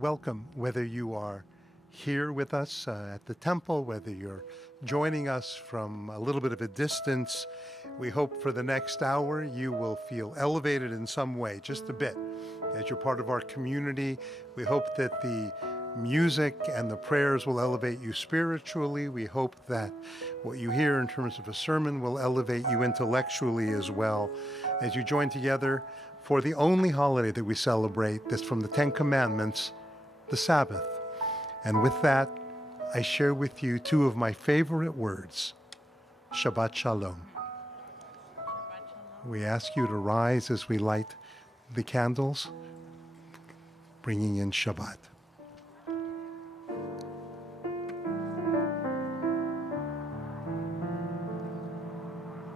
Welcome, whether you are here with us at the temple, whether you're joining us from a little bit of a distance. We hope for the next hour you will feel elevated in some way, just a bit, as you're part of our community. We hope that the music and the prayers will elevate you spiritually. We hope that what you hear in terms of a sermon will elevate you intellectually as well, as you join together for the only holiday that we celebrate that's from the Ten Commandments, the Sabbath. And with that, I share with you two of my favorite words, Shabbat Shalom. We ask you to rise as we light the candles, bringing in Shabbat.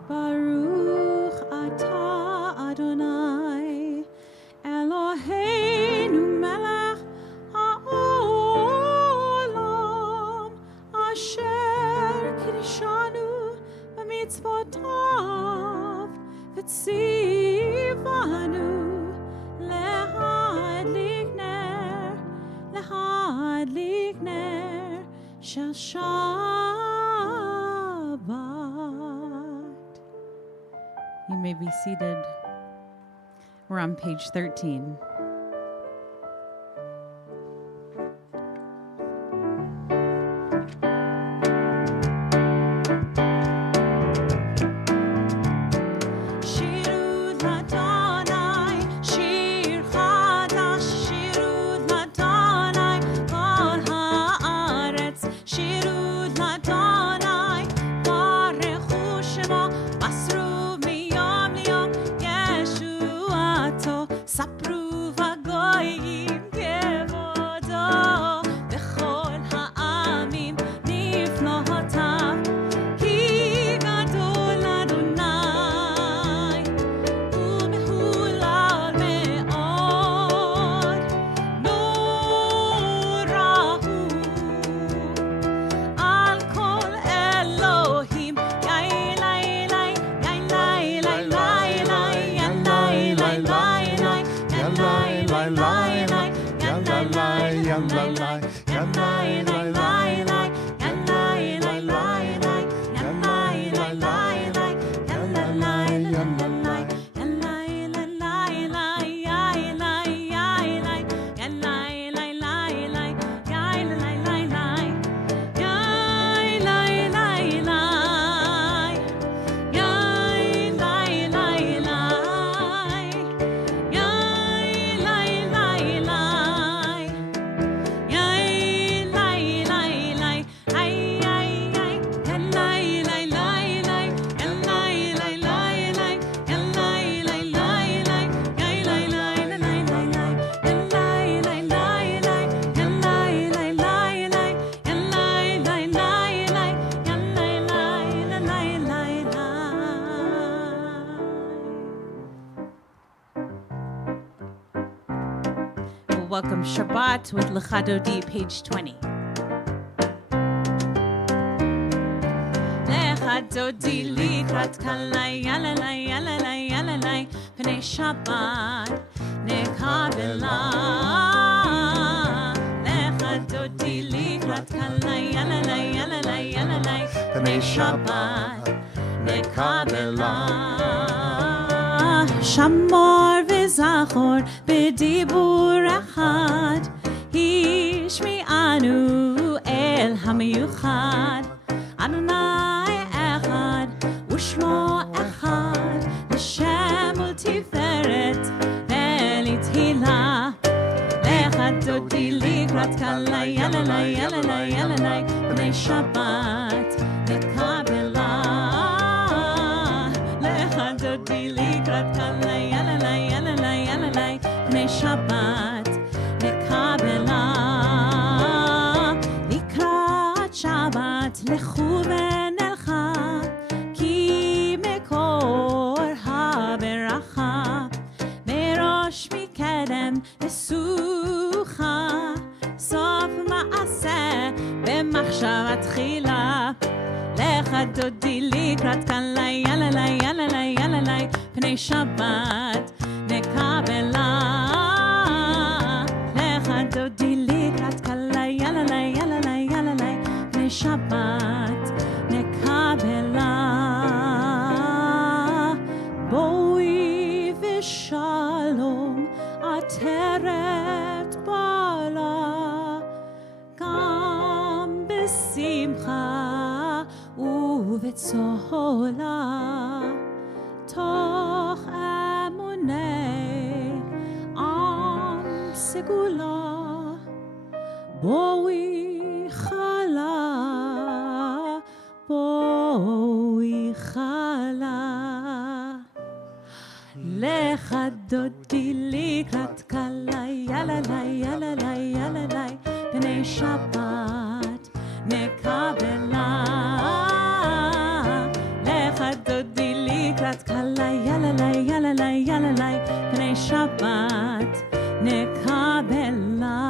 Baruch atah Adonai, Eloheinu melech ha'olam, asher kiddushanu b'mitzvotav, v'tzivanu lehadlik ner shel Shabbat. You may be seated. We're on page 13. Shirut Ladonai, Baruchu Shemo, Welcome Shabbat with Lecha Dodi, page 20. Lecha Dodi likrat kalai yalalai yalalai yalalai pnei Shabbat nekabela. Lecha Dodi likrat kalai yalalai yalalai yalalai pnei Shabbat nekabela. Shamor v'zachor b'dibur echad hishmi'anu el hamiyuchad Adonai echad u'shmo echad l'shem u'tiferet ve'litila Lecha Dodi likrat kalai yalalai yalalai yalalai b'nei Shabbat nekabela Lecha Dodi likrat kalai yalalai yalalai yalalai b'nei Shabbat nekabela Likrat Shabbat lechu v'nelcha ki mekor haberacha merosh mikedem nesucha sof ma'aseh b'machshavat tchila Lecha Dodi likrat kalai yalalai yalalai yalalai pnei Shabbat nekabela Lecha Dodi likrat kalai yalalai yalalai yalalai pnei Shabbat nekabela Boi v'shalom ateret bala gam b'simcha ובצהולה תוך אמוני עם סגולה בואי חלה בואי חלה Lecha Dodi likrat kalai yalalai yalalai yalalai b'nei Shabbat nekabela Lecha Dodi likrat kalai yalalai yalalai yalalai b'nei Shabbat nekabela.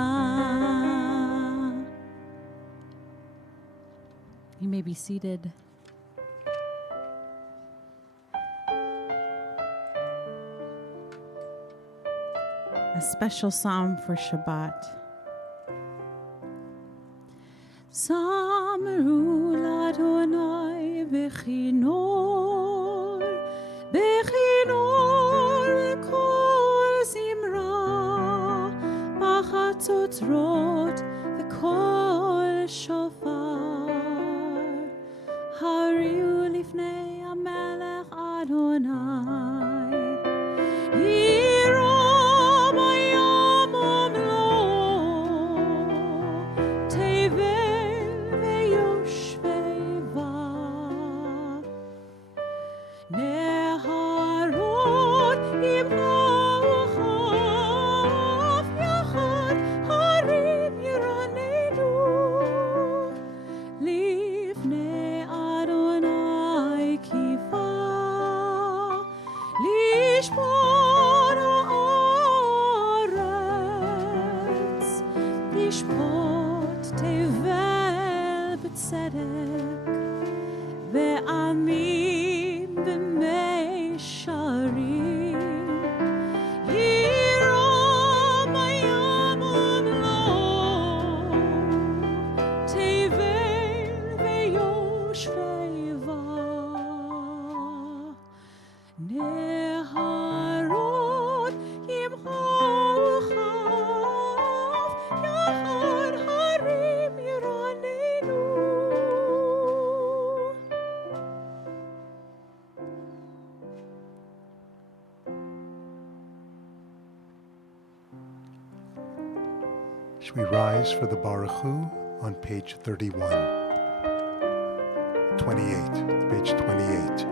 You may be seated. A special psalm for Shabbat. Zamru l'Adonai b'chinor, b'chinor v'kol zimra, b'chatzotrot v'kol shofar. Hariu lifnei HaMelech Adonai. Should we rise for the Baruch Hu on page 31? 28, page 28.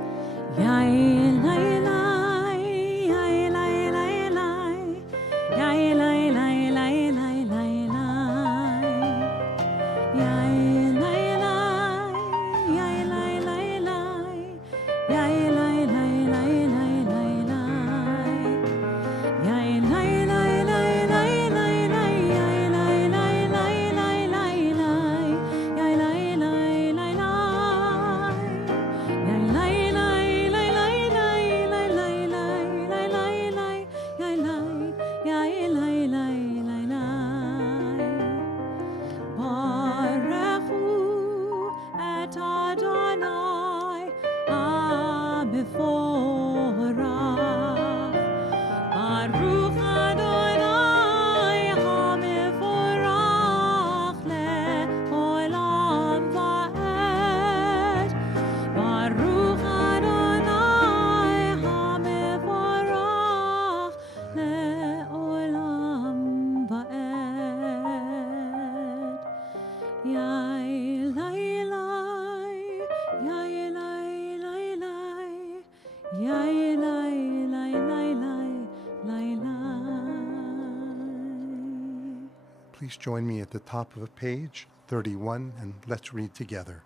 Please join me at the top of page 31 and let's read together.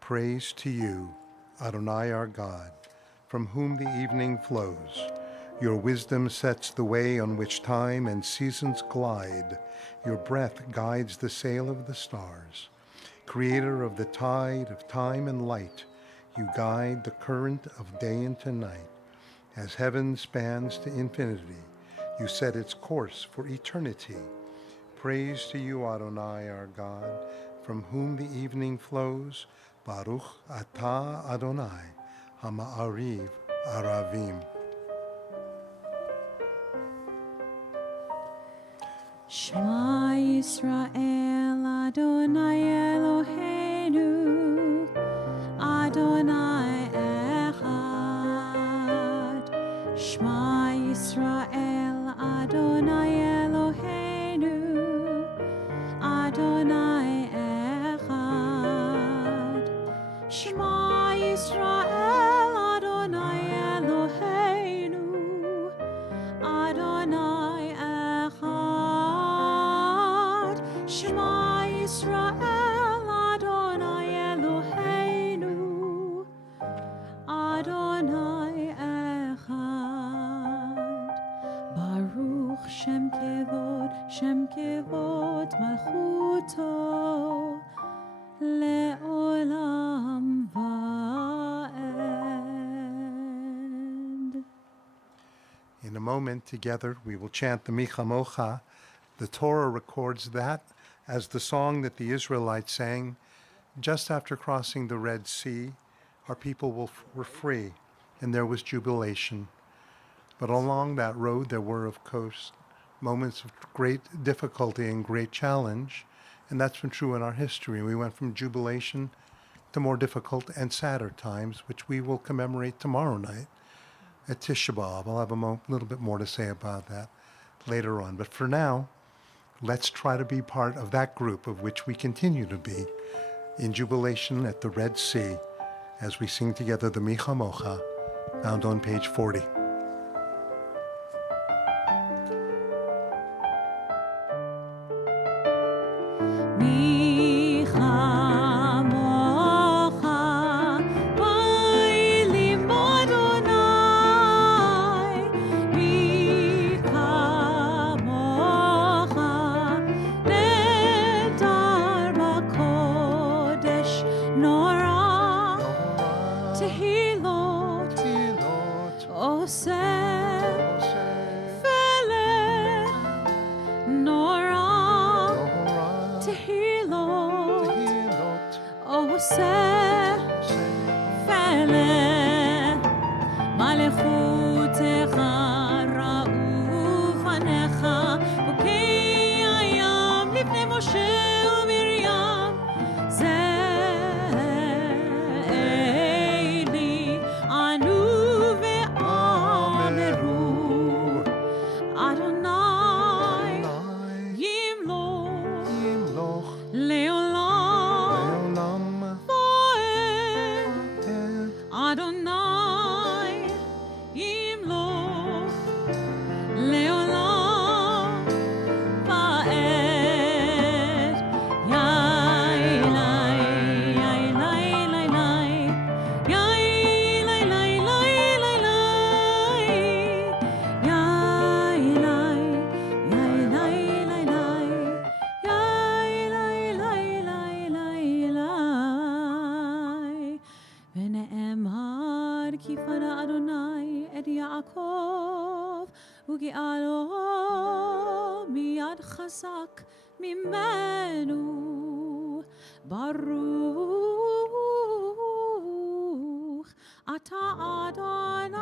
Praise to you, Adonai our God, from whom the evening flows. Your wisdom sets the way on which time and seasons glide. Your breath guides the sail of the stars. Creator of the tide of time and light, you guide the current of day into night. As heaven spans to infinity, you set its course for eternity. Praise to you, Adonai our God, from whom the evening flows. Baruch atah Adonai, hama'ariv aravim. Shema Yisrael, Adonai Eloheinu, Adonai Echad. Shema Yisrael, Adonai Eloheinu, Adonai Echad. Shema Yisrael, Adonai Eloheinu, Adonai Echad. Shema Yisrael, Adonai Eloheinu, Adonai Echad. Baruch Shem Kevod Malchuto Le'olam Va'ed. In a moment together, we will chant the Michamocha. The Torah records that as the song that the Israelites sang just after crossing the Red Sea. Our people were free, and there was jubilation. But along that road, there were, of course, moments of great difficulty and great challenge, and that's been true in our history. We went from jubilation to more difficult and sadder times, which we will commemorate tomorrow night at Tisha B'Av. I'll have a little bit more to say about that later on. But for now, let's try to be part of that group of which we continue to be in jubilation at the Red Sea as we sing together the Michamocha, found on page 40. Adonai, יעקב וגאלו מיד חזק ממנו ברוך אתה אדוני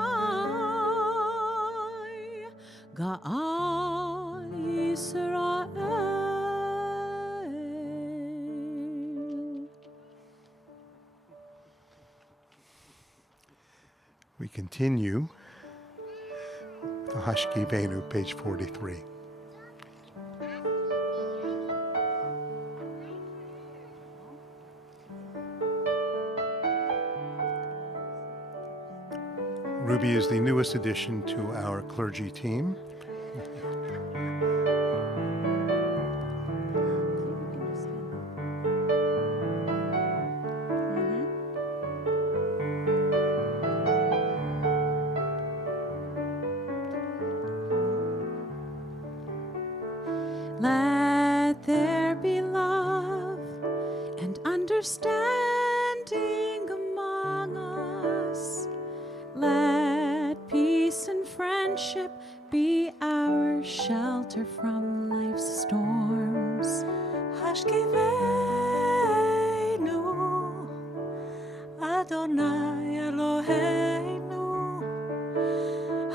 גאל ישראל. We continue the Hashki Venu, page 43. Ruby is the newest addition to our clergy team. Let there be love and understanding among us. Let peace and friendship be our shelter from life's storms. Hashkivenu, Adonai Eloheinu.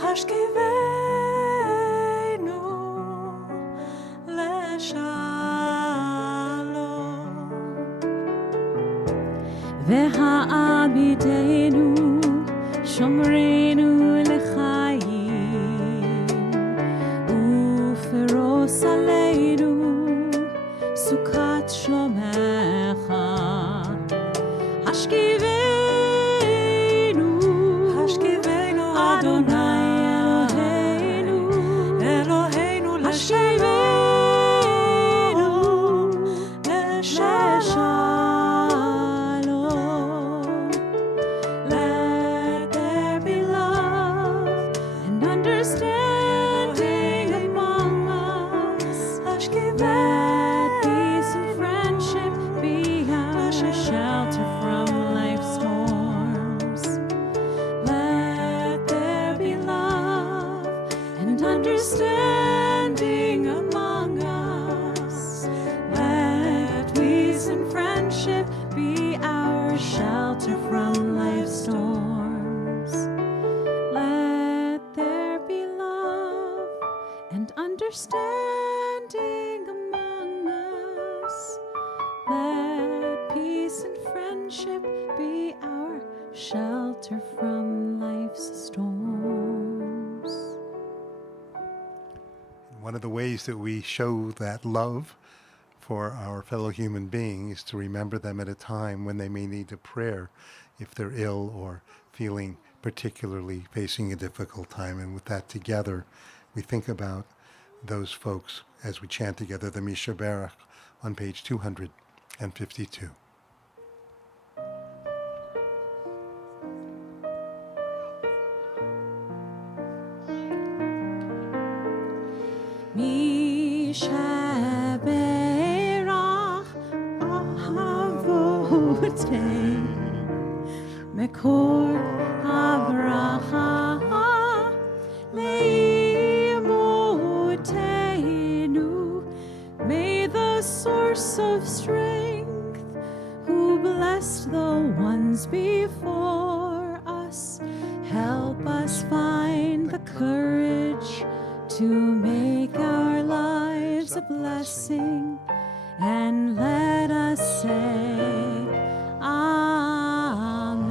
Hashkivenu, leshalom. V'ha'amidenu shomrenu l'chaim u'feros aleinu sukat shlomecha. Hashkivenu, Hashkivenu, Adonai Eloheinu, Eloheinu, Hashkivenu, leshalom. Let there be love and understanding among us. Let peace and friendship be our shelter from life's storms. Let there be love and understanding among us. Let peace and friendship be our shelter from life's storms. Let there be love and understanding among us. Let peace and friendship be our shelter from life's storms. One of the ways that we show that love for our fellow human beings is to remember them at a time when they may need a prayer if they're ill or feeling particularly facing a difficult time. And with that together, we think about those folks as we chant together the Misha Berach on page 252. Mishaberach ahavotei Mekor habracha leimotenu. May the source of strength, who blessed the ones before us, help us find the courage to make our lives a blessing, and let us say Amen.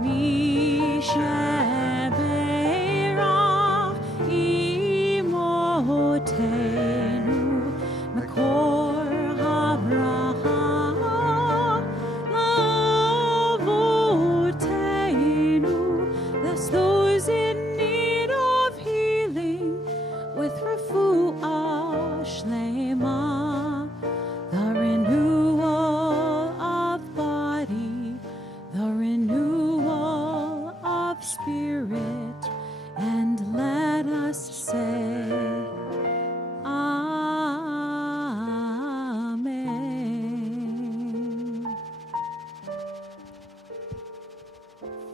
Mishaberach imotenu Mekor habracha lavotenu. Bless those in need of healing with refuah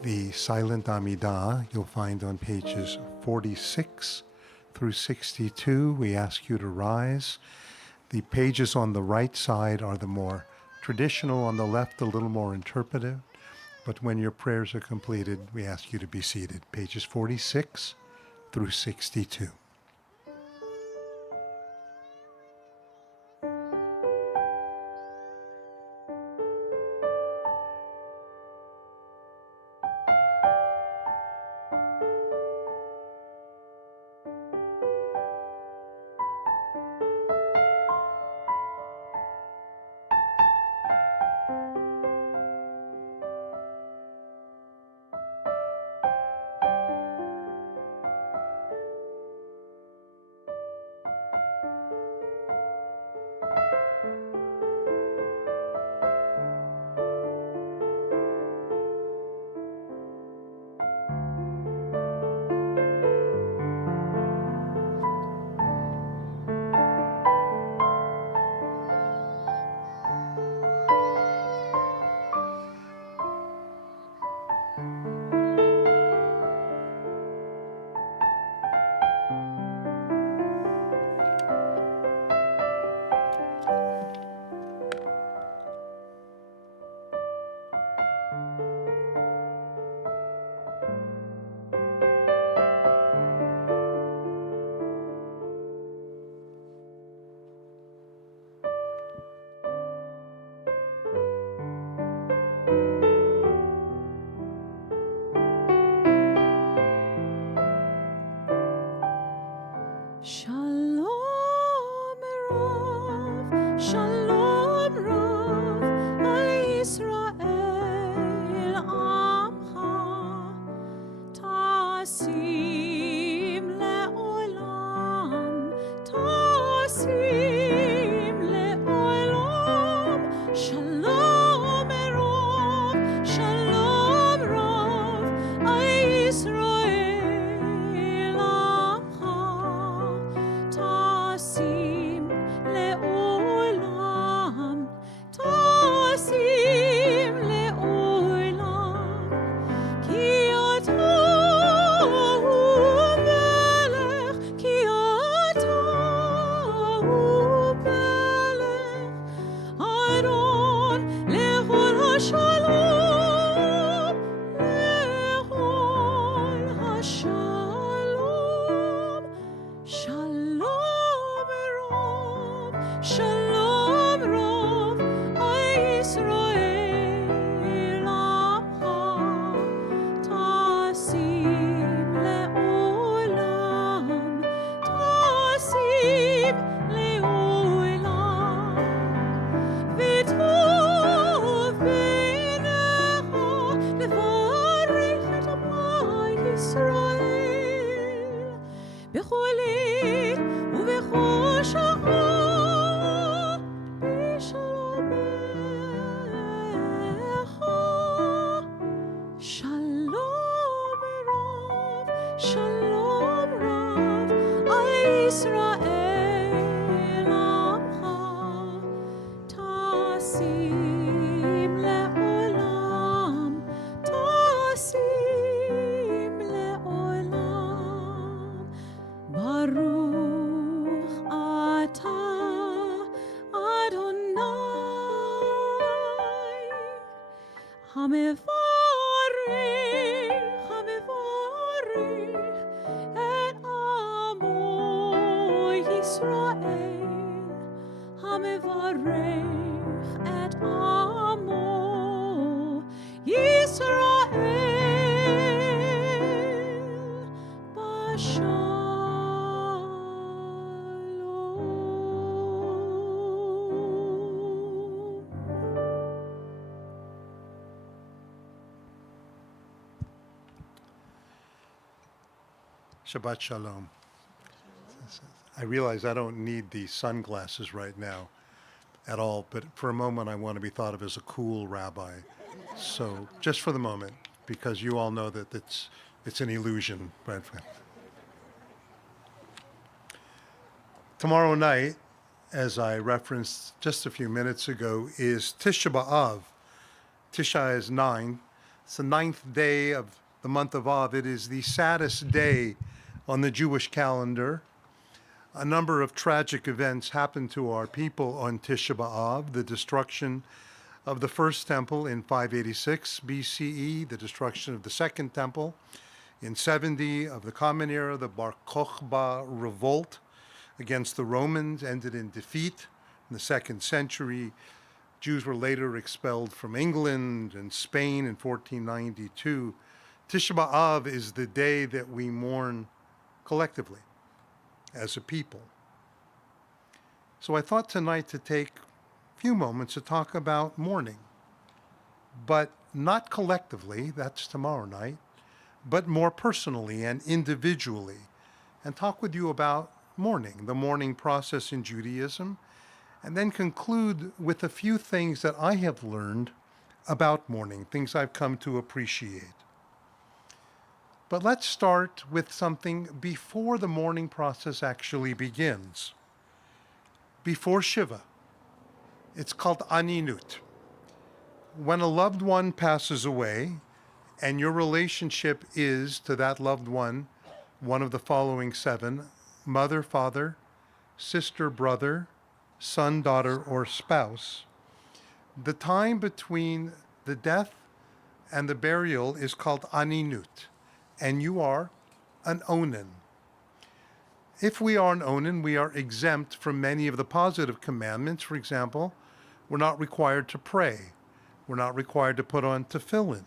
The silent Amidah you'll find on pages 46 through 62. We ask you to rise. The pages on the right side are the more traditional, on the left a little more interpretive. But when your prayers are completed, we ask you to be seated. Pages 46 through 62. Shalom Rav, Shalom Rav, Al Yisrael Amcha, Tasim le'olam, Tasim le'olam, Shalom Rav, Shalom Rav, Al Yisrael Amcha, Tasim le'olam, Tasim le'olam, Ki ata hu melech, Ki ata hu melech, Adon lechol hashalom, lechol hashalom. Shalom Rav, Shalom Rav, Al Yisrael Amcha, Tasim le'olam, Tasim le'olam, V'tov beinecha levarech et Amcha Yisrael. בכל עת ובכל שעה בשלומך. שלום רב, שלום רב, על ישראל עמך. תשים לעולם, תשים לעולם. ברוך אתה אדוני המברך את עמו ישראל, המברך את עמו ישראל בשלום. Shabbat Shalom. I realize I don't need the sunglasses right now at all, but for a moment I want to be thought of as a cool rabbi. So just for the moment, because you all know that it's an illusion, right? Tomorrow night, as I referenced just a few minutes ago, is Tisha B'Av. Tisha is 9, It's the 9th day of the month of Av. It is the saddest day on the Jewish calendar. A number of tragic events happened to our people on Tisha B'Av: the destruction of the first temple in 586 BCE, the destruction of the second temple in 70 of the Common Era, the Bar Kokhba revolt against the Romans ended in defeat in the second century. Jews were later expelled from England and Spain in 1492. Tisha B'Av is the day that we mourn collectively as a people. So I thought tonight to take a few moments to talk about mourning, but not collectively, that's tomorrow night, but more personally and individually, and talk with you about mourning, the mourning process in Judaism, and then conclude with a few things that I have learned about mourning, things I've come to appreciate. But let's start with something before the mourning process actually begins. Before Shiva. It's called aninut. When a loved one passes away, and your relationship is to that loved one of the following 7: mother, father, sister, brother, son, daughter, or spouse, the time between the death and the burial is called aninut, and you are an onen. If we are an onen, we are exempt from many of the positive commandments. For example, we're not required to pray. We're not required to put on tefillin.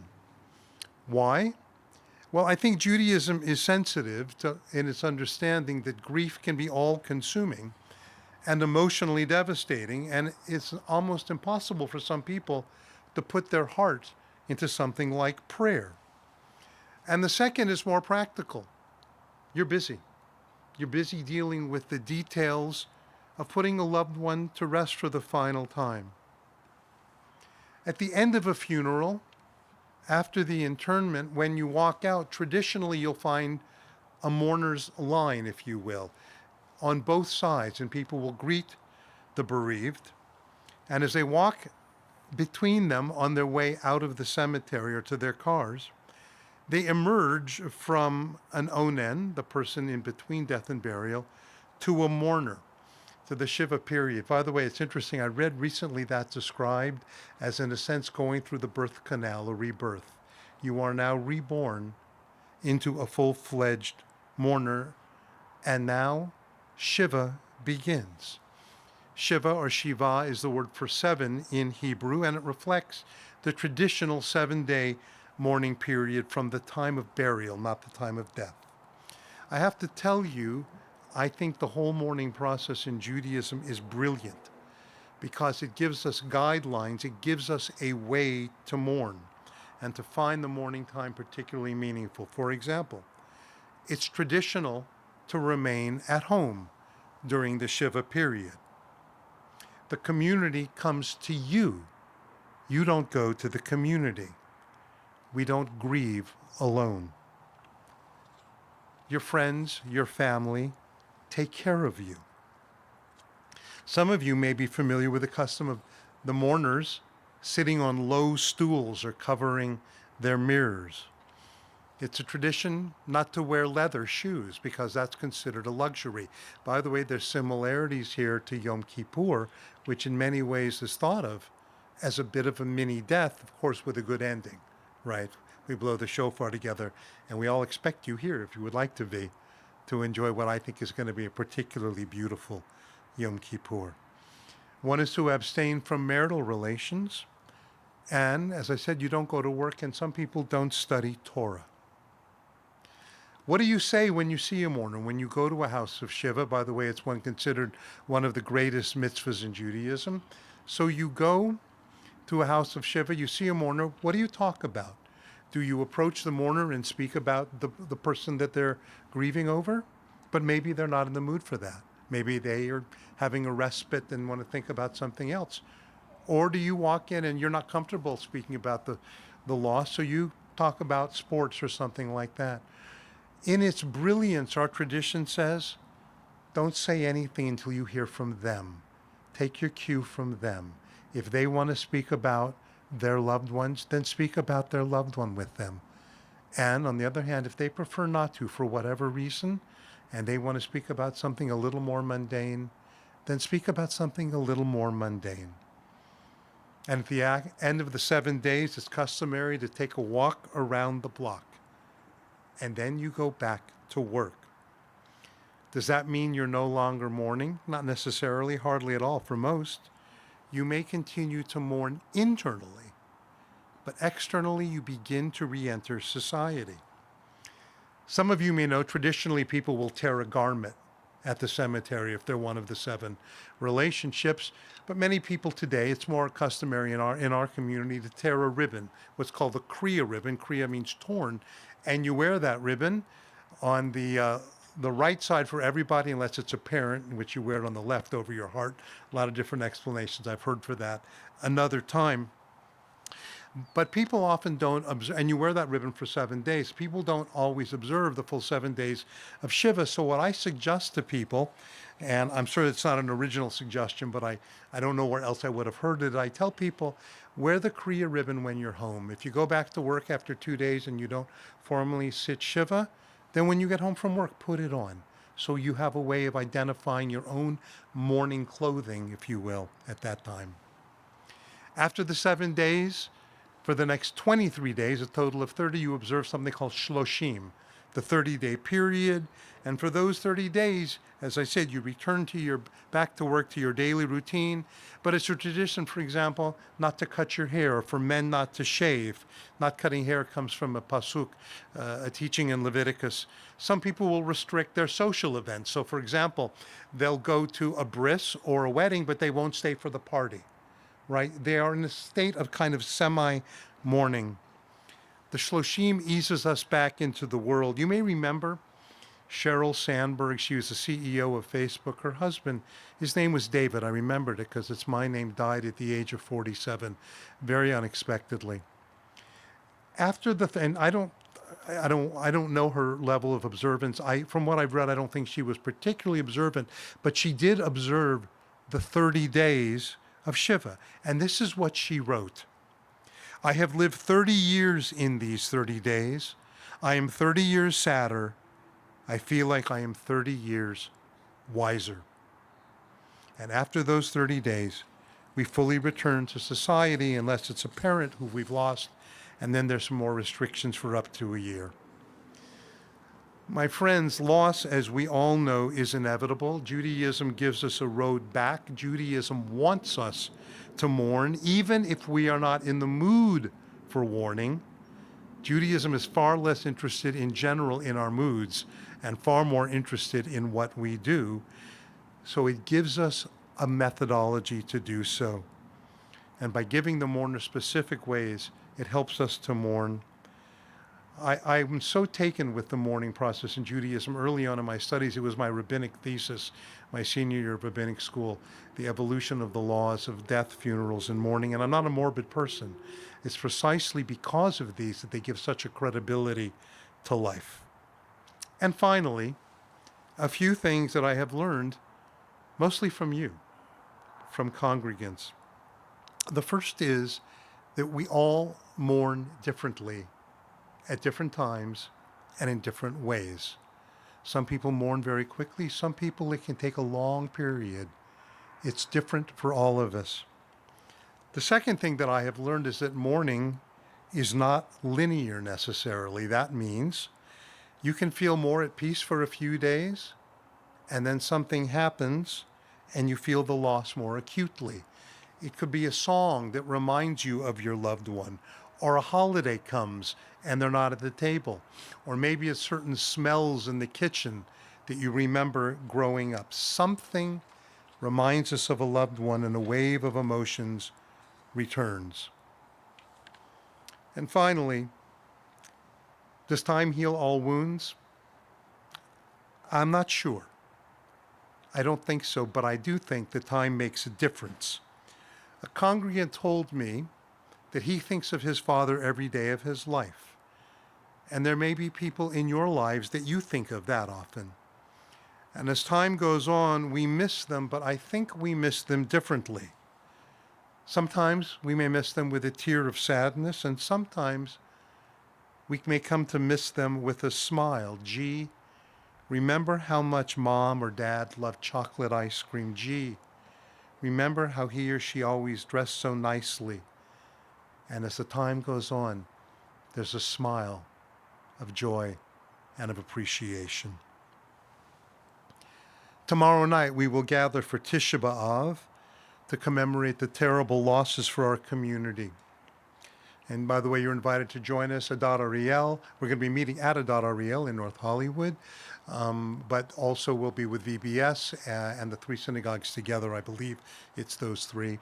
Why? Well, I think Judaism is sensitive in its understanding that grief can be all-consuming and emotionally devastating, and it's almost impossible for some people to put their heart into something like prayer. And the second is more practical. You're busy. You're busy dealing with the details of putting a loved one to rest for the final time. At the end of a funeral, after the interment, when you walk out, traditionally you'll find a mourner's line, if you will, on both sides, and people will greet the bereaved. And as they walk between them on their way out of the cemetery or to their cars, they emerge from an onen, the person in between death and burial, to a mourner, to the Shiva period. By the way, it's interesting, I read recently that described as, in a sense, going through the birth canal, a rebirth. You are now reborn into a full-fledged mourner, and now Shiva begins. Shiva, or Shiva, is the word for 7 in Hebrew, and it reflects the traditional 7-day mourning period from the time of burial, not the time of death. I have to tell you, I think the whole mourning process in Judaism is brilliant because it gives us guidelines, it gives us a way to mourn and to find the mourning time particularly meaningful. For example, it's traditional to remain at home during the Shiva period. The community comes to you. You don't go to the community. We don't grieve alone. Your friends, your family, take care of you. Some of you may be familiar with the custom of the mourners sitting on low stools or covering their mirrors. It's a tradition not to wear leather shoes because that's considered a luxury. By the way, there's similarities here to Yom Kippur, which in many ways is thought of as a bit of a mini death, of course, with a good ending, right? We blow the shofar together, and we all expect you here, if you would like to be, to enjoy what I think is going to be a particularly beautiful Yom Kippur. One is to abstain from marital relations, and as I said, you don't go to work, and some people don't study Torah. What do you say when you see a mourner? When you go to a house of Shiva, by the way, it's considered one of the greatest mitzvahs in Judaism. So you go to a house of Shiva, you see a mourner, what do you talk about? Do you approach the mourner and speak about the person that they're grieving over? But maybe they're not in the mood for that. Maybe they are having a respite and want to think about something else. Or do you walk in and you're not comfortable speaking about the loss, so you talk about sports or something like that? In its brilliance, our tradition says, don't say anything until you hear from them. Take your cue from them. If they want to speak about their loved ones, then speak about their loved one with them. And on the other hand, if they prefer not to for whatever reason, and they want to speak about something a little more mundane, then speak about something a little more mundane. And at the end of the 7 days, it's customary to take a walk around the block. And then you go back to work. Does that mean you're no longer mourning? Not necessarily, hardly at all for most. You may continue to mourn internally, but externally you begin to re-enter society. Some of you may know traditionally people will tear a garment at the cemetery if they're one of the 7 relationships, but many people today, it's more customary in our community to tear a ribbon, what's called the kriya ribbon. Kriya means torn, and you wear that ribbon on the right side for everybody, unless it's a parent, in which you wear it on the left over your heart. A lot of different explanations I've heard for that another time. But people often don't observe, and you wear that ribbon for 7 days. People don't always observe the full 7 days of Shiva. So what I suggest to people, and I'm sure it's not an original suggestion, but I don't know where else I would have heard it. I tell people, wear the Kriya ribbon when you're home. If you go back to work after 2 days and you don't formally sit Shiva, then when you get home from work, put it on. So you have a way of identifying your own mourning clothing, if you will, at that time. After the 7 days, for the next 23 days, a total of 30, you observe something called Shloshim, the 30-day period. And for those 30 days, as I said, you return back to work, to your daily routine. But it's a tradition, for example, not to cut your hair, or for men not to shave. Not cutting hair comes from a pasuk, a teaching in Leviticus. Some people will restrict their social events. So, for example, they'll go to a bris or a wedding, but they won't stay for the party. Right? They are in a state of kind of semi-mourning. The Shloshim eases us back into the world. You may remember Sheryl Sandberg. She was the CEO of Facebook. Her husband, his name was David. I remembered it because it's my name, died at the age of 47, very unexpectedly. After and I don't know her level of observance. From what I've read, I don't think she was particularly observant, but she did observe the 30 days of Shiva. And this is what she wrote. I have lived 30 years in these 30 days. I am 30 years sadder. I feel like I am 30 years wiser. And after those 30 days, we fully return to society unless it's a parent who we've lost, and then there's some more restrictions for up to a year. My friends, loss, as we all know, is inevitable. Judaism gives us a road back. Judaism wants us to mourn, even if we are not in the mood for mourning. Judaism is far less interested in general in our moods and far more interested in what we do. So it gives us a methodology to do so. And by giving the mourner specific ways, it helps us to mourn. I'm so taken with the mourning process in Judaism. Early on in my studies, it was my rabbinic thesis, my senior year of rabbinic school, the evolution of the laws of death, funerals, and mourning. And I'm not a morbid person. It's precisely because of these that they give such a credibility to life. And finally, a few things that I have learned, mostly from you, from congregants. The first is that we all mourn differently at different times and in different ways. Some people mourn very quickly. Some people, it can take a long period. It's different for all of us. The second thing that I have learned is that mourning is not linear necessarily. That means you can feel more at peace for a few days, and then something happens and you feel the loss more acutely. It could be a song that reminds you of your loved one, or a holiday comes and they're not at the table, or maybe it's certain smells in the kitchen that you remember growing up. Something reminds us of a loved one and a wave of emotions returns. And finally, does time heal all wounds? I'm not sure. I don't think so, but I do think that time makes a difference. A congregant told me that he thinks of his father every day of his life. And there may be people in your lives that you think of that often. And as time goes on, we miss them, but I think we miss them differently. Sometimes we may miss them with a tear of sadness, and sometimes we may come to miss them with a smile. Gee, remember how much mom or dad loved chocolate ice cream. Gee, remember how he or she always dressed so nicely. And as the time goes on, there's a smile of joy and of appreciation. Tomorrow night we will gather for Tisha B'Av to commemorate the terrible losses for our community. And by the way, you're invited to join us at Ariel. We're going to be meeting at Ariel in North Hollywood, but also we'll be with VBS and the three synagogues together. I believe it's those three.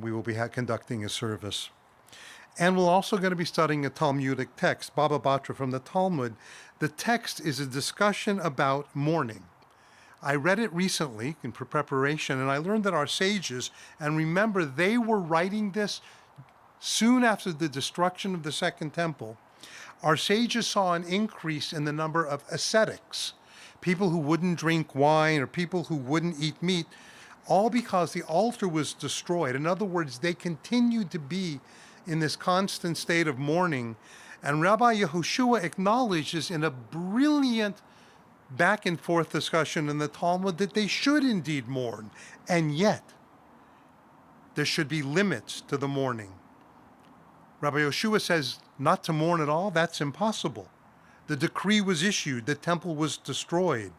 We will be conducting a service. And we're also going to be studying a Talmudic text, Baba Batra from the Talmud. The text is a discussion about mourning. I read it recently in preparation, and I learned that our sages, and remember, they were writing this soon after the destruction of the Second Temple. Our sages saw an increase in the number of ascetics, people who wouldn't drink wine or people who wouldn't eat meat, all because the altar was destroyed. In other words, they continued to be in this constant state of mourning. And Rabbi Yehoshua acknowledges in a brilliant back and forth discussion in the Talmud that they should indeed mourn. And yet, there should be limits to the mourning. Rabbi Yehoshua says not to mourn at all, that's impossible. The decree was issued, the temple was destroyed.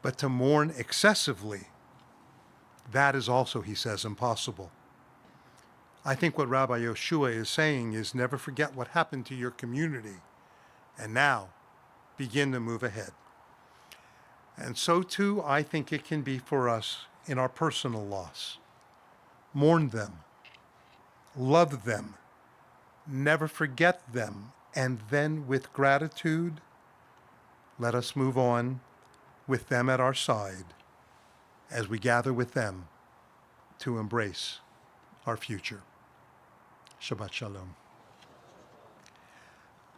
But to mourn excessively, that is also, he says, impossible. I think what Rabbi Yehoshua is saying is never forget what happened to your community, and now begin to move ahead. And so too, I think it can be for us in our personal loss. Mourn them, love them, never forget them, and then with gratitude, let us move on with them at our side as we gather with them to embrace our future. Shabbat Shalom.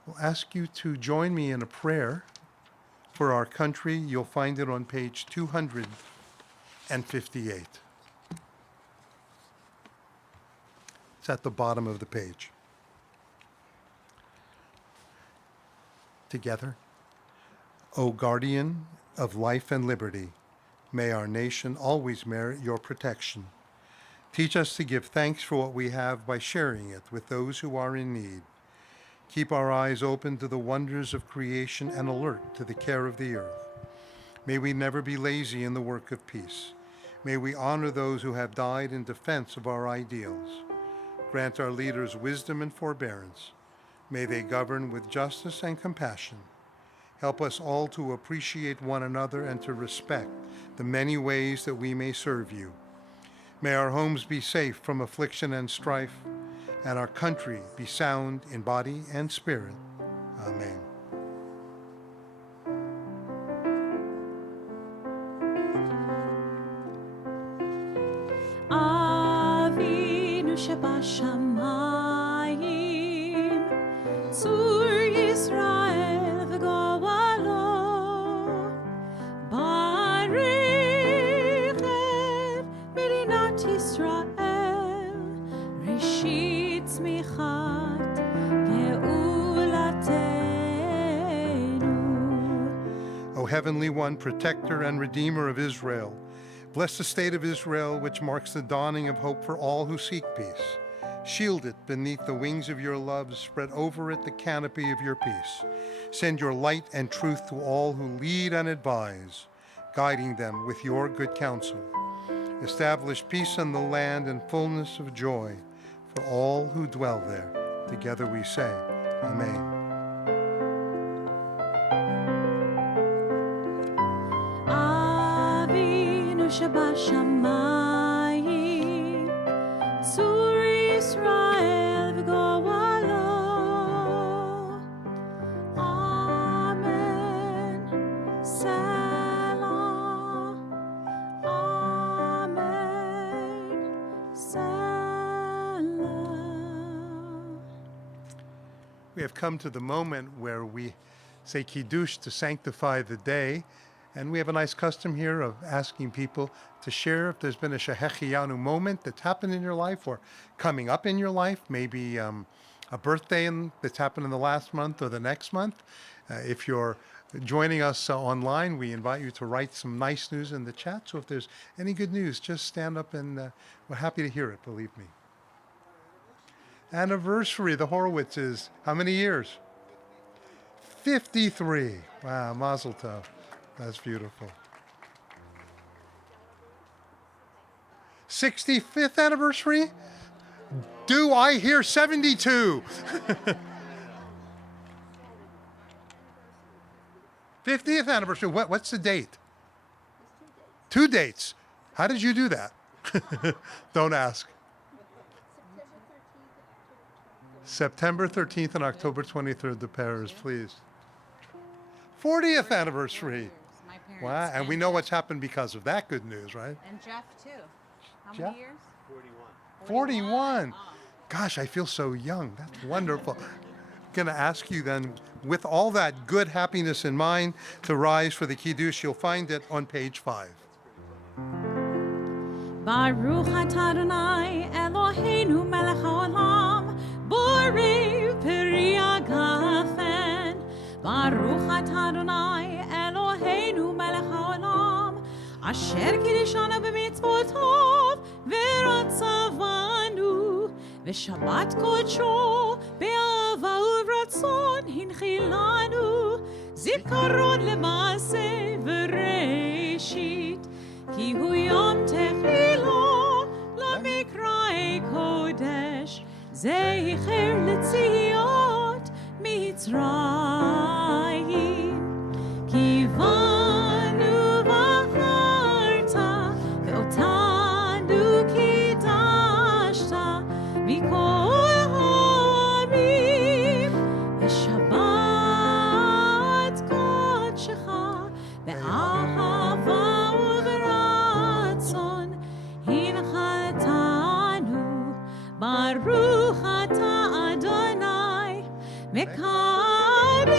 I'll ask you to join me in a prayer for our country. You'll find it on page 258. It's at the bottom of the page. Together. O guardian of life and liberty, may our nation always merit your protection. Teach us to give thanks for what we have by sharing it with those who are in need. Keep our eyes open to the wonders of creation and alert to the care of the earth. May we never be lazy in the work of peace. May we honor those who have died in defense of our ideals. Grant our leaders wisdom and forbearance. May they govern with justice and compassion. Help us all to appreciate one another and to respect the many ways that we may serve you. May our homes be safe from affliction and strife, and our country be sound in body and spirit. Amen. Avinu shebashamayim, tzur Yisrael v'goalo, barich et medinat Yisrael, reshit tzmichat geulatenu. O Heavenly One, protector and redeemer of Israel, bless the state of Israel, which marks the dawning of hope for all who seek peace. Shield it beneath the wings of your love, spread over it the canopy of your peace. Send your light and truth to all who lead and advise, guiding them with your good counsel. Establish peace in the land and fullness of joy for all who dwell there. Together we say, Amen. Avinu shebashamayim, tzur Yisrael v'goalo. Amen. Selah. Amen. Selah. We have come to the moment where we say Kiddush to sanctify the day. And we have a nice custom here of asking people to share if there's been a Shehecheyanu moment that's happened in your life or coming up in your life, maybe a birthday that's happened in the last month or the next month. If you're joining us online, we invite you to write some nice news in the chat. So if there's any good news, just stand up and we're happy to hear it, believe me. Anniversary, the Horowitzes, how many years? 53. Wow, Mazel Tov. That's beautiful. 65th anniversary? Do I hear 72? 50th anniversary. What's the date? Two dates. How did you do that? Don't ask. September 13th and October 23rd, the pairs, please. 40th anniversary. My parents. Wow, and we know what's happened because of that good news, right? And Jeff, too. How Jeff? many years? 41. Oh. Gosh, I feel so young. That's wonderful. Going to ask you then, with all that good happiness in mind, to rise for the Kiddush. You'll find it on page 5. Baruch atah Adonai Eloheinu melech haolam borei peri hagafen. Baruch atah Adonai Eloheinu melech haolam asher kiddishanu b'mitzvotav v'ratzavanu v'shabbat kodsho be'ava uvratzon hinchilanu zikaron lema'aseh v'reishit כי הוא יום תחילו למקראי קודש, זכר לציון מצרים. כי בנו בחרת ואותנו קידשת מכל העמים, ושבת קודשך באהבה Baruch atah Adonai Mekadesh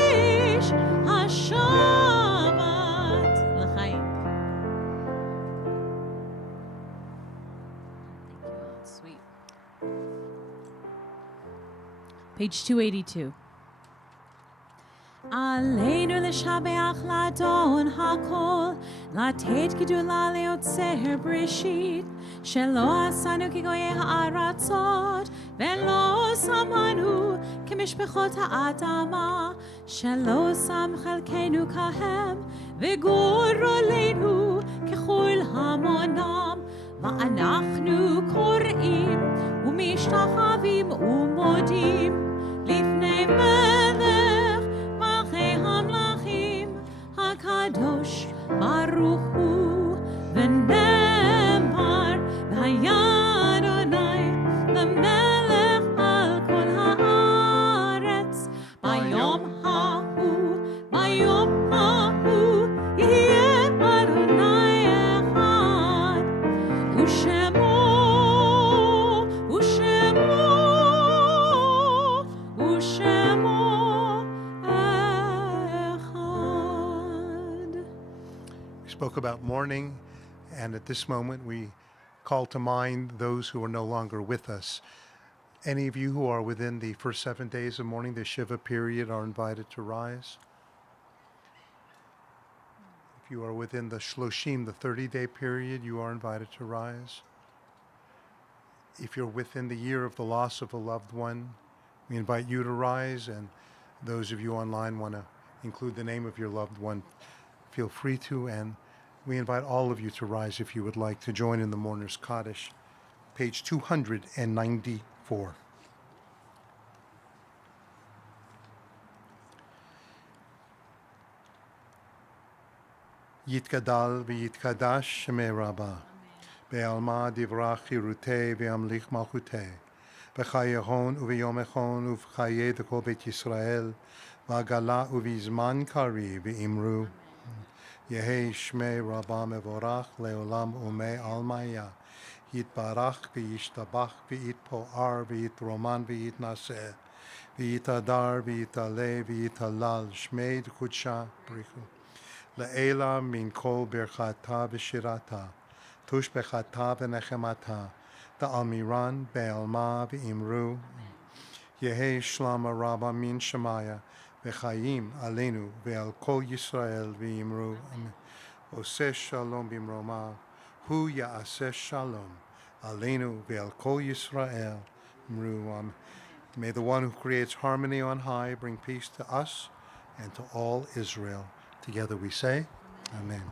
HaShabbat L'chaim. Sweet. Page 282. עלינו לשבח לאדון הכל, לתת גדולה ליוצר בראשית, שלא עשנו כגויי הארצות, ולא שמנו כמשפחות האדמה, שלא שם חלקנו כהם, וגורלנו ככל המונם, ואנחנו קוראים ומשתחווים ומודים לפני מלך המלכים הקדוש ברוך הוא ונאמר והיה אדוני למלך על כל הארץ ביום ההוא יהיה אדוני אחד ושמו Spoke about mourning, and at this moment we call to mind those who are no longer with us. Any of you who are within the first 7 days of mourning, the Shiva period, are invited to rise. If you are within the Shloshim, the 30-day period, you are invited to rise. If you're within the year of the loss of a loved one, we invite you to rise, and those of you online want to include the name of your loved one, feel free to, and we invite all of you to rise if you would like to join in the Mourner's Kaddish, page 294. Yitgadal v'yitkadash shemei Rabbah, be'alma divrach chirutei ve'amlich malchutei, v'chayehon u'v'yom echon u'v'chayeh d'kol Beit Yisrael, v'agala u'v'zman kari v'imru. Yehi Shmei Rabbah Mevorach Leolam Umei Almaya Yitbarach V'yishtabach V'yitpo'ar V'yitroman V'yitnaseh V'yitadar V'yitaleh V'yitalal Shmei D'Kudsha Brichu Le'ela min kol birchata v'shirata, tushbechata v'nechemata, da'almiran be'alma v'imru, Yehi shlama rabba min shemaya, v'chayim aleinu ve'al kol Yisrael v'imru, Oseh shalom b'mroma, hu ya'aseh shalom, aleinu ve'al kol Yisrael, v'imru. May the one who creates harmony on high bring peace to us and to all Israel. Together we say, Amen.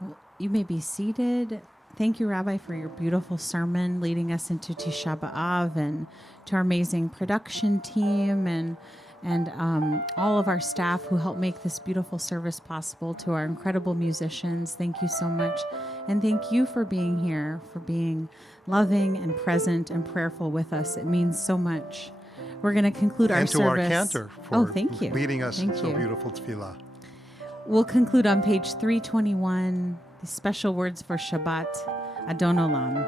Well, you may be seated. Thank you, Rabbi, for your beautiful sermon leading us into Tisha B'Av, and to our amazing production team and all of our staff who helped make this beautiful service possible, to our incredible musicians. Thank you so much. And thank you for being here, for being loving and present and prayerful with us. It means so much. We're going to conclude our service. And to our cantor for thank you. leading us in Thank so you. beautiful tefillah. We'll conclude on page 321, the special words for Shabbat, Adon Olam.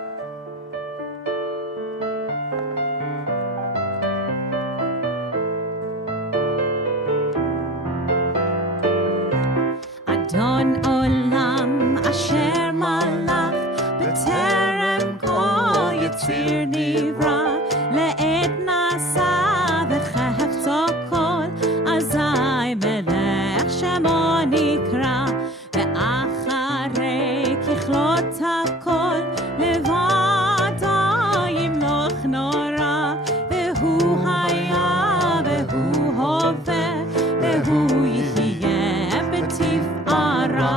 Adon Olam Asher Malach B'terem Kol Yitzir Nivra Le'ed Nasa V'chefzo Kol Azai Melech Shemo Nikra Ve'acharei Kichlot HaKol Levado Yimloch Nora Ve'hu Haya Ve'hu Hoveh Ve'hu Yihyeh B'tif'ara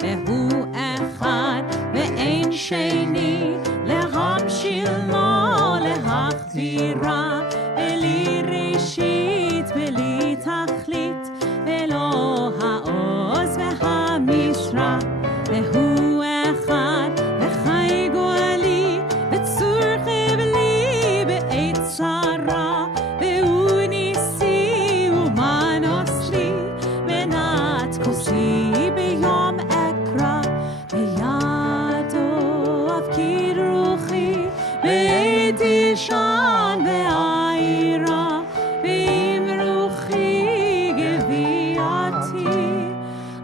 Ve'hu Echad Ve'ein Sheni Lehamshil Lo Lehachvira Ve'li Rishit Ve'li Tachlit Ve'lo Ha'oz Ve'hamishra Ve'hu Echad Ve'chai Goali Ve'tzur Chibli Be'et Sarah Ve'hu Nisi U'manosli Ve'nat Kosi B'yom Ekra Ve'yado Avkir Ruchi Ve'etishan Ve'aira Ve'im Ruchi Geviati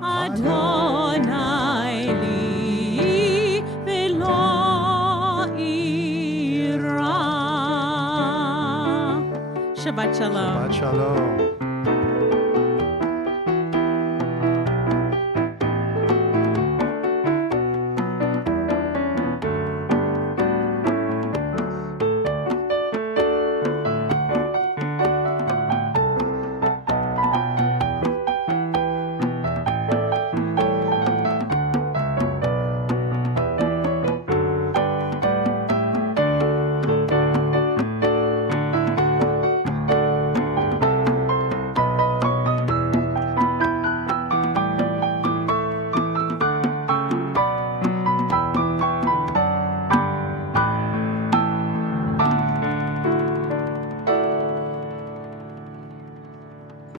Adonai li ve'lo ira. Shabbat Shalom. Shabbat shalom.